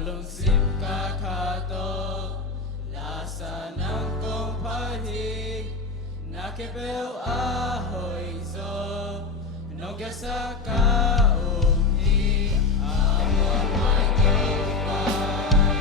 lung sim kakato lasa ng kong pahig nakipel ahoy zo nogya sa kaungi amon may gawpan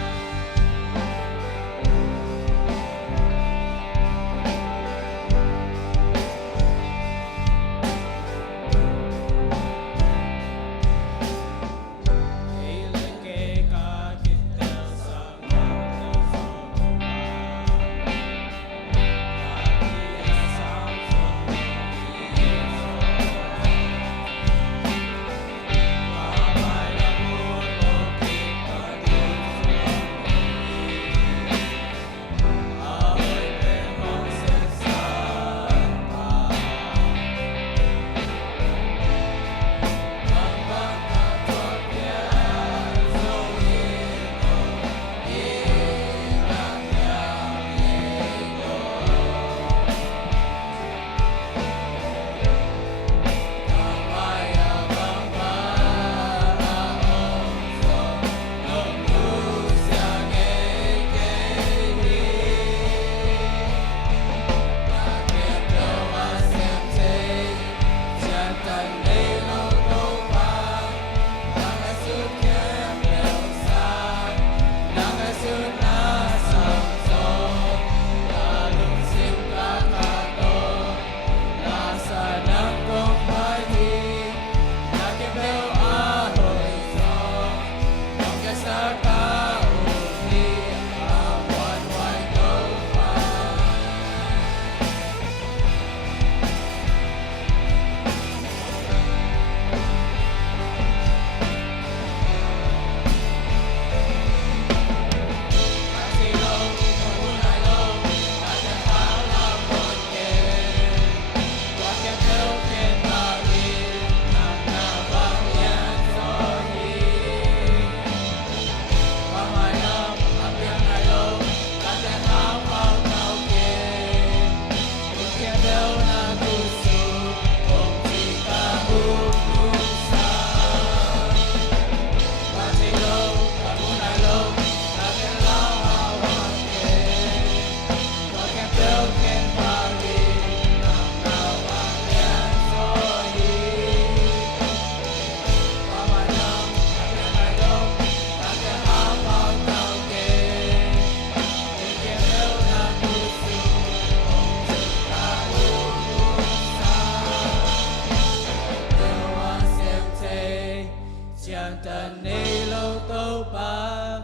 Tân ni lâu tâu ba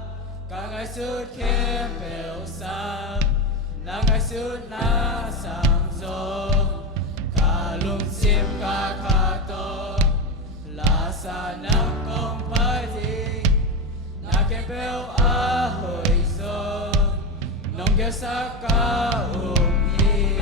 cả ngày suốt khem bèo sam là ngày suốt na sang zo cả lung sim cả cả to là sa nang kong pai thi na khem bèo a hồi zo nong kia sa ka yi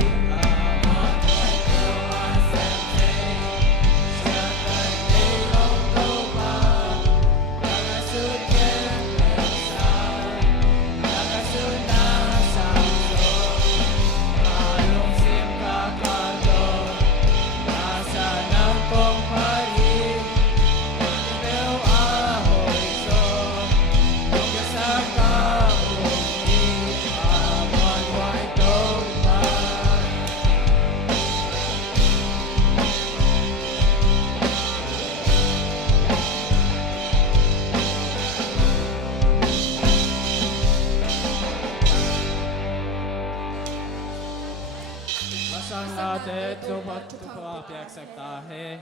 Sang natin tupat tupa piak sekta he